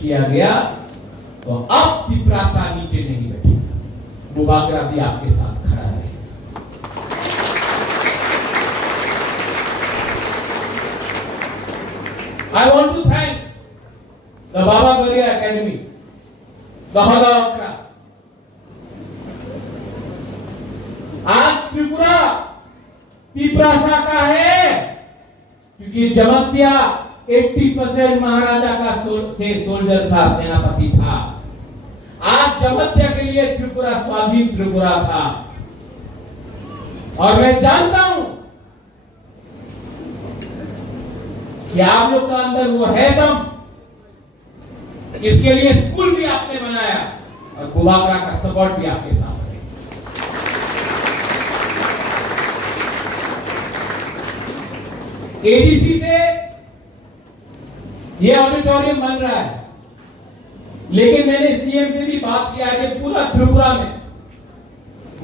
किया गया तो अब पिपरासा नीचे नहीं बैठेगा, बुबागरा भी आपके साथ खड़ा रहेगा। I want to thank the Baba Garia Academy, the Bhagavakra. आज त्रिपुरा पिपरासा का है क्योंकि जमत्या 80% महाराजा का सोल्जर था, सेनापति था। आज जमत्या के लिए त्रिपुरा स्वाधीन त्रिपुरा था। और मैं जानता हूं कि आप लोग का अंदर वो है दम, इसके लिए स्कूल भी आपने बनाया और बुबागरा का सपोर्ट भी आपके साथ है। एडीसी से ये ऑडिटोरियम बन रहा है, लेकिन मैंने सीएम से भी बात किया है कि पूरा त्रिपुरा में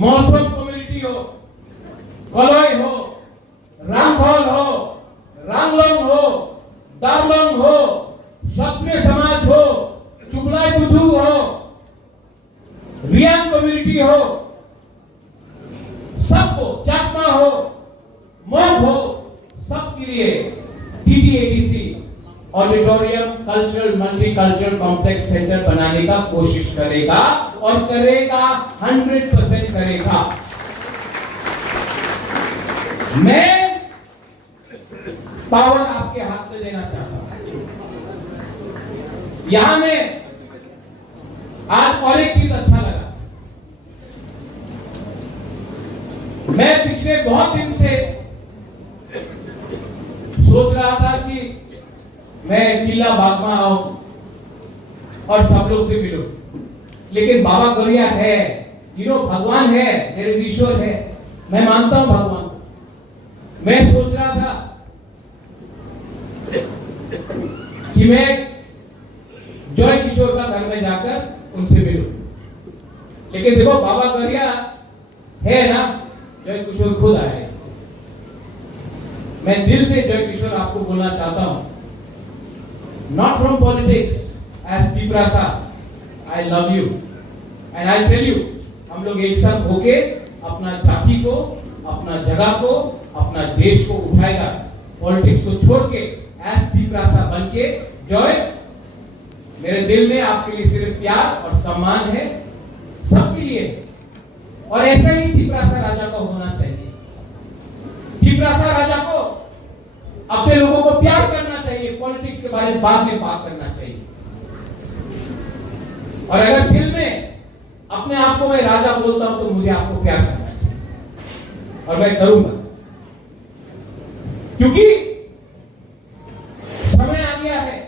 मौसम कम्युनिटी हो, कलोई हो, रामखोल हो, रांगलोंग हो, दारलोंग हो, क्षत्रिय समाज हो, चुगलाई बुधू हो, रियांग कम्युनिटी हो, सबको, चाकमा हो, मोग हो, सबके लिए TDADC auditorium cultural multi cultural complex centre बनाने का कोशिश करेगा और करेगा, 100% करेगा। मैं पावर आपके हाथ में देना चाहता हूं। यहां में आज और एक चीज अच्छा लगा, मैं पिछले बहुत दिन से सोच रहा था कि मैं किला बागमा आऊं और सब लोग से मिलूं, लेकिन बाबा गौरिया है, भगवान है, मेरे ईश्वर है, मैं मानता हूं भगवान। मैं सोच रहा था कि मैं जॉय किशोर का घर में जाकर उनसे मिलूं, लेकिन देखो बाबा गौरिया है ना, जॉय किशोर खुद आए। मैं दिल से जॉय किशोर आपको बोलना चाहता हूं, नॉट फ्रॉम पॉलिटिक्स, एज पिपरासा I love you and I tell you, हम लोग एक साथ होके अपना जाति को, अपना जगह को, अपना देश को उठाएगा, पॉलिटिक्स को छोड़ के एज पिपरासा बन के। जॉय, मेरे दिल में आपके लिए सिर्फ प्यार और सम्मान है, सबके लिए, और ऐसा ही पिपरासा राजा को होना चाहिए। पिपरासा राजा को अपने लोगों को प्यार करना चाहिए, पॉलिटिक्स के बारे में बाद में बात करना चाहिए। और अगर दिल में अपने आप को मैं राजा बोलता हूं तो मुझे आपको प्यार करना चाहिए, और मैं करूंगा, क्योंकि समय आ गया है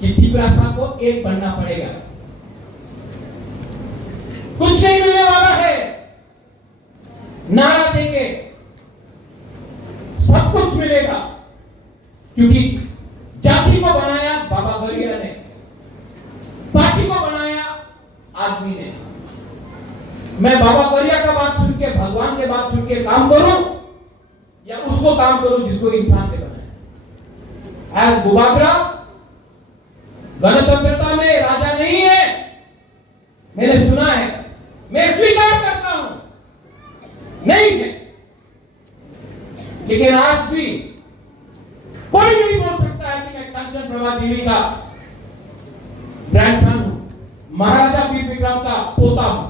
कि पिपरासा को एक बनना पड़ेगा। कुछ नहीं मिलने वाला है, नारा देंगे सब कुछ मिलेगा, क्योंकि जाति को बनाया बाबा गौरिया ने, पार्टी को बनाया आदमी ने। मैं बाबा गौरिया का बात सुन के, भगवान के बात सुन के काम करूं या उसको काम करूं जिसको इंसान ने बनाया। एज बुबागरा गणतंत्रता में राजा नहीं है, मैंने सुना है, मैं स्वीकार करता हूं, नहीं है, लेकिन आज भी कोई नहीं बोल सकता है कि मैं कंचन प्रभा देवी का ग्रैंडसन हूं, महाराजा वीर विक्रम का पोता हूं,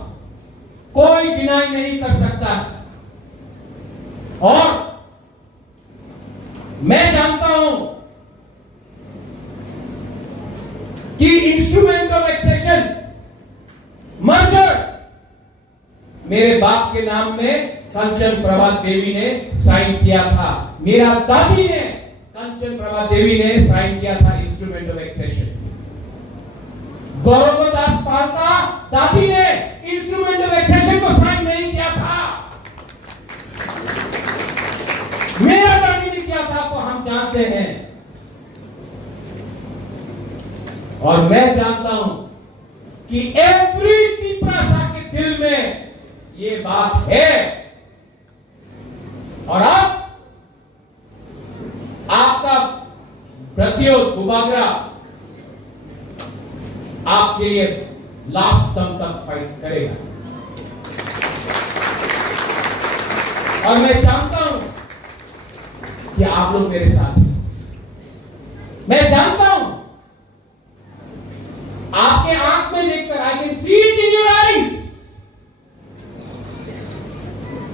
कोई डिनाई नहीं कर सकता। और मैं जानता हूं कि इंस्ट्रूमेंट ऑफ एक्सेशन मर्जर मेरे बाप के नाम में कंचन प्रभा देवी ने साइन किया था, मेरा दादी ने, कंचन प्रभा देवी ने साइन किया था इंस्ट्रूमेंट ऑफ एक्सेशन। गौरवदास पाल का दादी ने इंस्ट्रूमेंट ऑफ एक्सेशन को साइन नहीं किया था, मेरा दादी ने किया था, तो हम जानते हैं। और मैं जानता हूं कि एवरी पिपरासा के दिल में ये बात है, और अब आपका प्रतियोग बुबागरा आपके लिए लास्ट दम तक फाइट करेगा। और मैं जानता हूं कि आप लोग मेरे साथ हैं। मैं जानता हूं, आपके आंख में देखकर, I can see it in your eyes,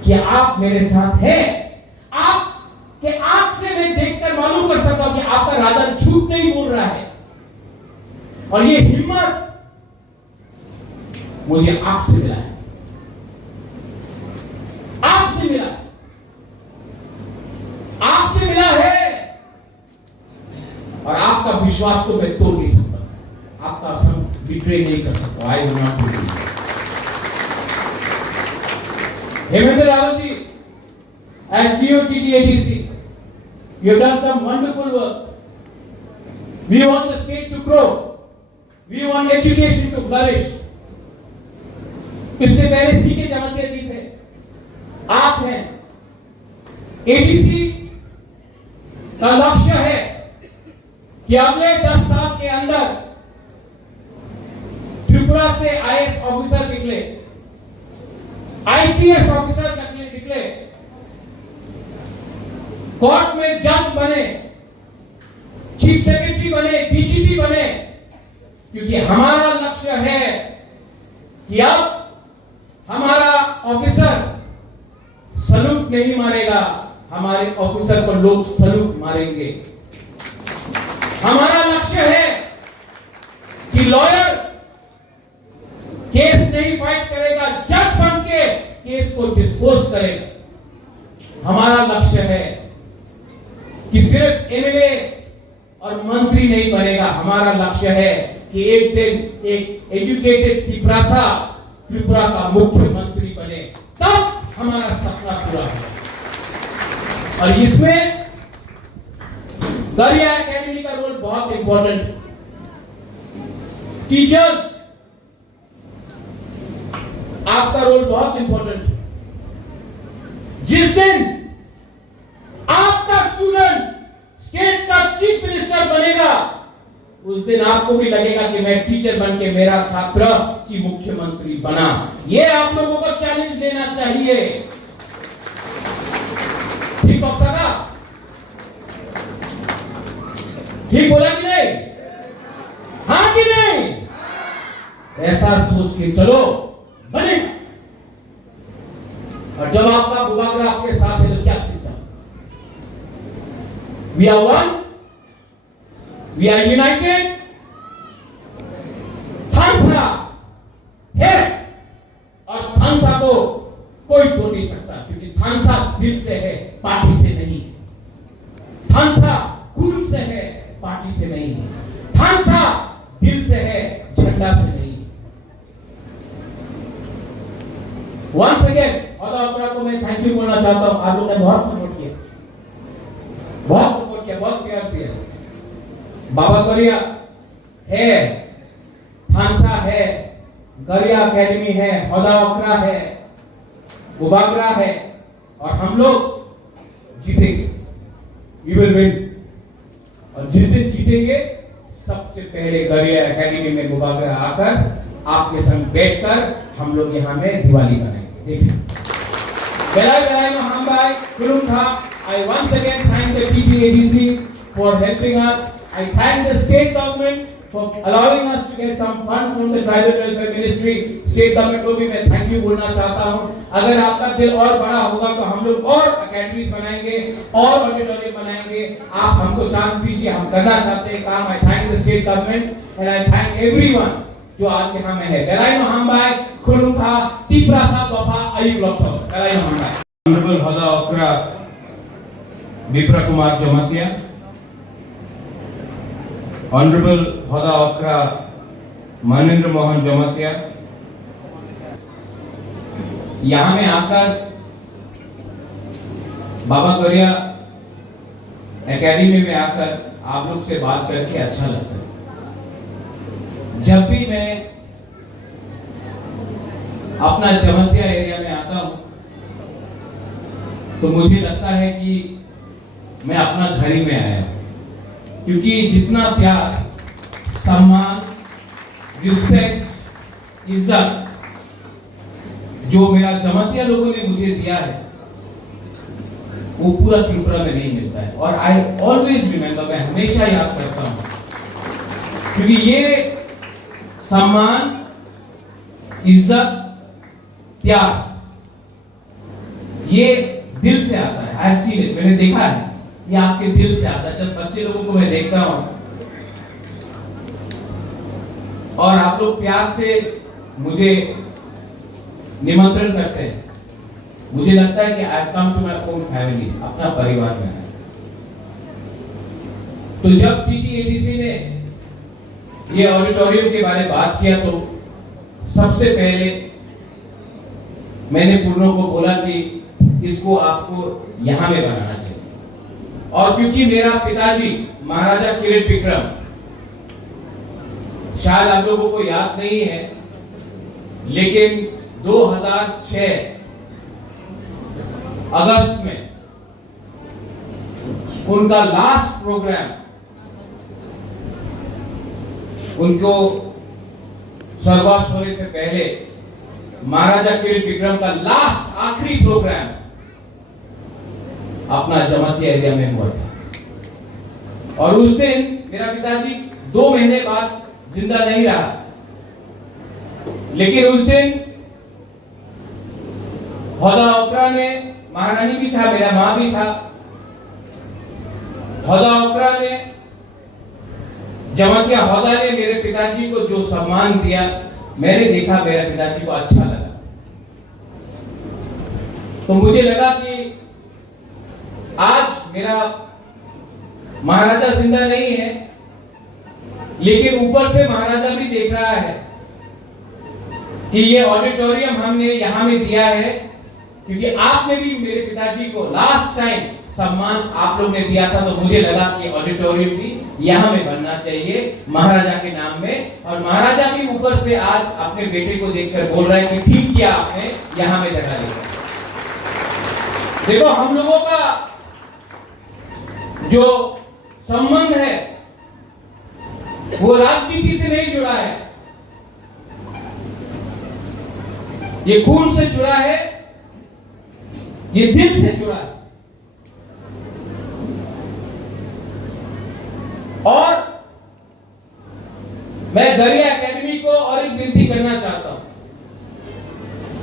कि आप मेरे साथ हैं। आपके आंख से मैं देखकर मालूम कर सकता हूं कि आपका राजा झूठ नहीं बोल रहा है। और ये हिम्मत मुझे आपसे मिला है, आपसे मिला है, आपसे मिला है। और आपका विश्वास को मैं तोड़ नहीं सकता, आपका बिट्रे नहीं कर सकता। I will not do. Hemendra Rawat ji, as CEO TTADC, you have done some wonderful work. We want the state to grow. We want education to flourish. इससे पहले सीके जमातिया जी थे, आप हैं। ADC का लक्ष्य है कि अगले 10 साल के अंदर त्रिपुरा से IAS ऑफिसर निकले, IPS ऑफिसर निकले, कोर्ट में जज बने, चीफ सेक्रेटरी बने, DGP बने। क्योंकि हमारा लक्ष्य है कि अब हमारा ऑफिसर सलूट नहीं मारेगा, हमारे ऑफिसर को लोग सलूट मारेंगे। हमारा लक्ष्य है कि लॉयर केस नहीं फाइट करेगा, जज बन के केस को डिस्पोज करेगा। हमारा लक्ष्य है कि सिर्फ एमएलए और मंत्री नहीं बनेगा। हमारा लक्ष्य है कि एक दिन एक एजुकेटेड त्रिपुरा का मुख्यमंत्री बने, तब हमारा सपना पूरा है। और इसमें गरिया एकेडमी का रोल बहुत इंपॉर्टेंट है। टीचर्स, आपका रोल बहुत इंपॉर्टेंट है। जिस दिन आपका स्टूडेंट स्टेट का चीफ मिनिस्टर बनेगा, उस दिन आपको भी लगेगा कि मैं टीचर बन के मेरा छात्र चीफ मुख्यमंत्री बना। ये आप लोगों को चैलेंज लेना चाहिए। ठीक बक्सा, ठीक बोला कि नहीं? हाँ कि नहीं? ऐसा सोच के चलो, बने। और जब आपका बुबागरा आपके साथ है तो क्या सीखता? We are one, we are united. थांसा है और थांसा को कोई तोड़ नहीं सकता, क्योंकि थांसा दिल से है, पार्टी से नहीं। थांसा गुरु से है, पार्टी से नहीं। थांसा दिल से है, झंडा से नहीं। वंस अगेन हौदा को मैं थैंक यू बोलना चाहता हूं। आप लोगों ने बहुत सपोर्ट किया, बहुत सपोर्ट किया, बहुत प्यार दिया। बाबा गरिया है, थांसा है, गरिया एकेडमी है, हौदा ओकरा है, बुबागरा है, और हम लोग जीतेंगे। We will win. और जिस दिन जीतेंगे, सबसे पहले गरिया एकेडमी में बुबागरा आकर आपके संग बैठकर हम लोग यहाँ में दिवाली बनाएंगे। देखिए, I once again thank the TTADC for helping us. I thank the state government for allowing us to get some funds from the Tribal Welfare Ministry. State government को भी मैं thank you बोलना चाहता हूँ। अगर आपका दिल और बड़ा होगा तो हम लोग और अकेडमीज बनाएंगे, और ऑडिटोरियम बनाएंगे। आप हमको चांस दीजिए, हम करना चाहते हैं काम। I thank the state government and I thank everyone जो आज यहाँ में है। बेलाई महाम्बाई खुरुखा टिप्रासा गोपा अयुब लक्ष्य बेलाई महाम्बाई। Honorable हौदा ओकरा विप्रा कुमार जमातिया, Honorable हौदा ओकरा मनेंद्र मोहन जमातिया, यहाँ में आकर बाबा गरिया एकेडमी में आकर आप लोग से बात करके अच्छा लगता है। जब भी मैं अपना जमातिया एरिया में आता हूं तो मुझे लगता है कि मैं अपना घर ही में आया हूं, क्योंकि जितना प्यार, सम्मान, रिस्पेक्ट, इज्जत जो मेरा जमातिया लोगों ने मुझे दिया है वो पूरा त्रिपुरा में नहीं मिलता है। और आई ऑलवेज रिमेंबर, मैं हमेशा याद करता हूं, क्योंकि ये सम्मान, इज्जत, प्यार ये दिल से आता है। आई हैव सीन इट, मैंने देखा है, ये आपके दिल से आता है। जब बच्चे लोगों को मैं देखता हूं और आप लोग प्यार से मुझे निमंत्रण करते हैं, मुझे लगता है कि I have come to my own family, अपना परिवार में है। तो जब टीटीएडीसी ने ये ऑडिटोरियम के बारे में बात किया तो सबसे पहले मैंने पूर्णों को बोला कि इसको आपको यहां में बनाना चाहिए। और क्योंकि मेरा पिताजी महाराजा किरीट विक्रम, शायद आप लोगों को याद नहीं है, लेकिन 2006 अगस्त में उनका लास्ट प्रोग्राम, उनको स्वर्गवास होने से पहले महाराजा किरीट विक्रम का लास्ट आखिरी प्रोग्राम अपना जमातिया एरिया में हुआ था। और उस दिन मेरा पिताजी 2 महीने बाद जिंदा नहीं रहा, लेकिन उस दिन हौदा ओकरा ने, महारानी भी था, मेरा मां भी था, हौदा ओकरा ने, जमातिया हौदा ने मेरे पिताजी को जो सम्मान दिया, मैंने देखा मेरे पिताजी को अच्छा लगा। तो मुझे लगा कि आज मेरा महाराजा जिंदा नहीं है, लेकिन ऊपर से महाराजा भी देख रहा है कि ये ऑडिटोरियम हमने यहां में दिया है क्योंकि आपने भी मेरे पिताजी को लास्ट टाइम सम्मान आप लोग ने दिया था। तो मुझे लगा कि ऑडिटोरियम भी यहां में बनना चाहिए महाराजा के नाम में। और महाराजा भी ऊपर से आज अपने बेटे को देखकर बोल रहा है कि ठीक किया आपने यहां में जगह ली। देखो, हम लोगों का जो संबंध है वो राजनीति से नहीं जुड़ा है, ये खून से जुड़ा है, ये दिल से जुड़ा है। और मैं दरिया एकेडमी को और एक विनती करना चाहता हूं।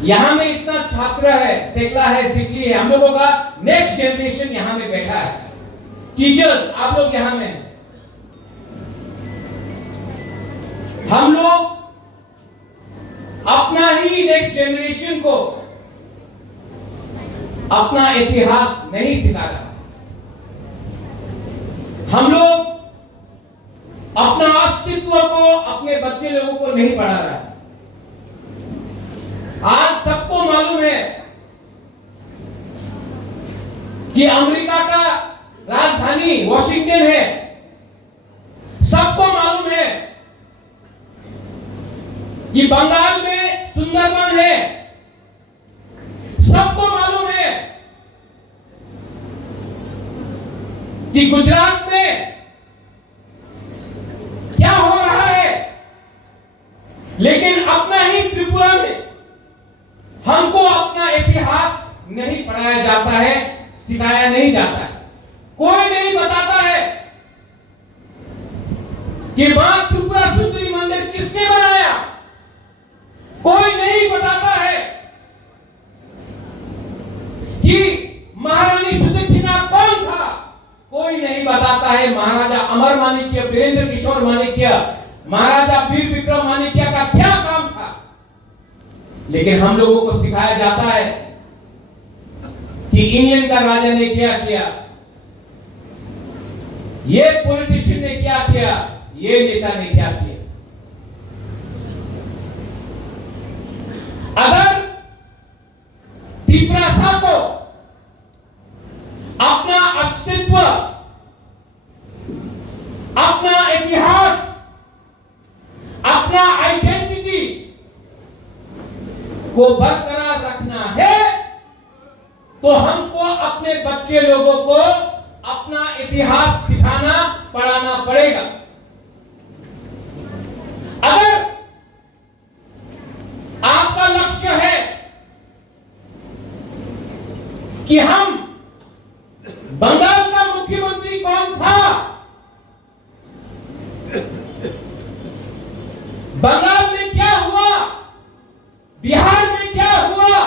यहां में इतना छात्र है, सेकला है, सिकली है, हम लोगों का नेक्स्ट जनरेशन यहां में बैठा है, टीचर्स आप लोग यहां में, हम लोग अपना ही नेक्स्ट जनरेशन को अपना इतिहास नहीं सिखा रहा, हम लोग अपना अस्तित्व को अपने बच्चे लोगों को नहीं पढ़ा रहा। आज सबको मालूम है कि अमेरिका का राजधानी वॉशिंगटन है, सबको मालूम है कि बंगाल में सुंदरबन है, सबको मालूम है कि गुजरात में क्या हो रहा है। लेकिन अपना ही त्रिपुरा में हमको अपना इतिहास नहीं पढ़ाया जाता है, सिखाया नहीं जाता है। कोई नहीं बताता है कि मां त्रिपुरा सुंदरी मंदिर किसने बनाया, कोई नहीं बताता है कि महारानी सुदक्षिणा कौन था, कोई नहीं बताता है महाराजा अमर माणिक्य, वीरेंद्र किशोर माणिक्य, महाराजा वीर विक्रम माणिक्य का क्या काम था। लेकिन हम लोगों को सिखाया जाता है कि इंग्लैंड का राजा ने क्या किया, ये पॉलिटिशियन ने क्या किया, ये नेता ने क्या किया। अगर त्रिपुरा को अपना अस्तित्व, अपना इतिहास, अपना आइडेंटिटी को बरकरार रखना है तो हमको अपने बच्चे लोगों को अपना इतिहास सिखाना, पढ़ाना पड़ेगा। अगर कि हम बंगाल का मुख्यमंत्री कौन था, बंगाल में क्या हुआ, बिहार में क्या हुआ,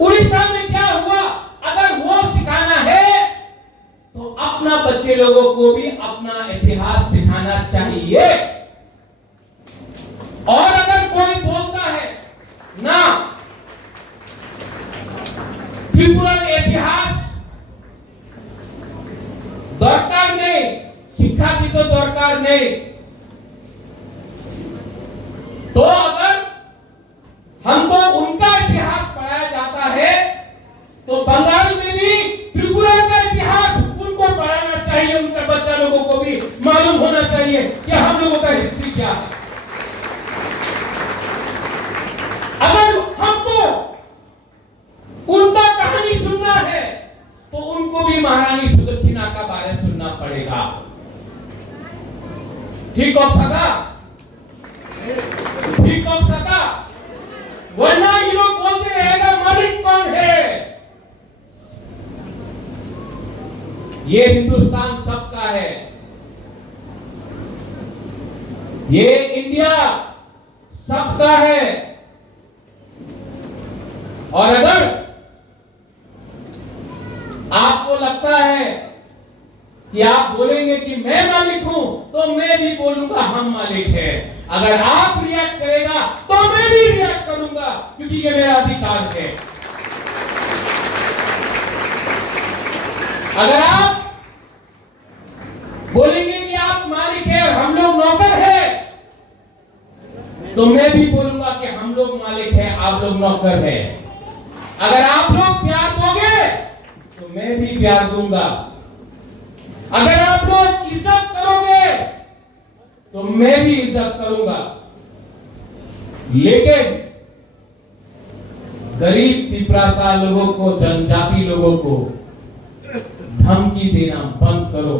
उड़ीसा में क्या हुआ, अगर वो सिखाना है तो अपना बच्चे लोगों को भी अपना इतिहास सिखाना चाहिए। और अगर कोई बोलता है ना त्रिपुरा इतिहास दरकार नहीं, शिक्षा की तो दरकार नहीं, तो अगर हमको उनका इतिहास पढ़ाया जाता है तो बंगाल में भी त्रिपुरा का इतिहास उनको पढ़ाना चाहिए, उनके बच्चा लोगों को भी मालूम होना चाहिए कि हम लोगों का हिस्ट्री क्या है। अगर हमको उनका कहानी सुनना है तो उनको भी महारानी सुदक्षिणा का बारे सुनना पड़ेगा। ठीक हो सका, ठीक हो सका, वरना ये लोग बोलते रहेगा मालिक कौन है। ये हिंदुस्तान सबका है, ये इंडिया सबका है। और अगर आपको लगता है कि आप बोलेंगे कि मैं मालिक हूं तो मैं भी बोलूंगा हम मालिक है। अगर आप रिएक्ट करेगा तो मैं भी रिएक्ट करूंगा, क्योंकि ये मेरा अधिकार है। अगर आप बोलेंगे कि आप मालिक है और हम लोग नौकर है, तो मैं भी बोलूंगा कि हम लोग मालिक है, आप लोग नौकर है। अगर आप लोग प्यार दोगे तो मैं भी प्यार दूंगा। अगर आप लोग इज्जत करोगे तो मैं भी इज्जत करूंगा। लेकिन गरीब तिपरासा लोगों को, जनजाति लोगों को धमकी देना बंद करो।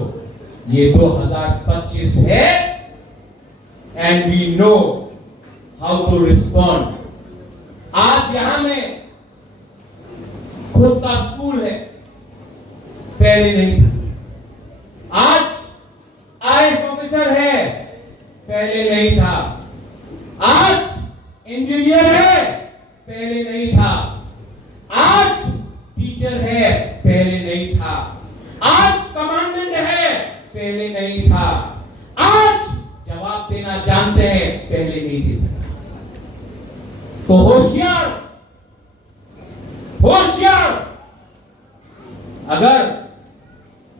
ये 2025 है and we know how to respond. आज यहां में खुद का स्कूल है, पहले नहीं था। आज आईएएस ऑफिसर है, पहले नहीं था। आज इंजीनियर है, पहले नहीं था। आज टीचर है, पहले नहीं था। आज कमांडेंट है, पहले नहीं था। आज जवाब देना जानते हैं, पहले नहीं दे सकते। तो होशियार, होशियार। अगर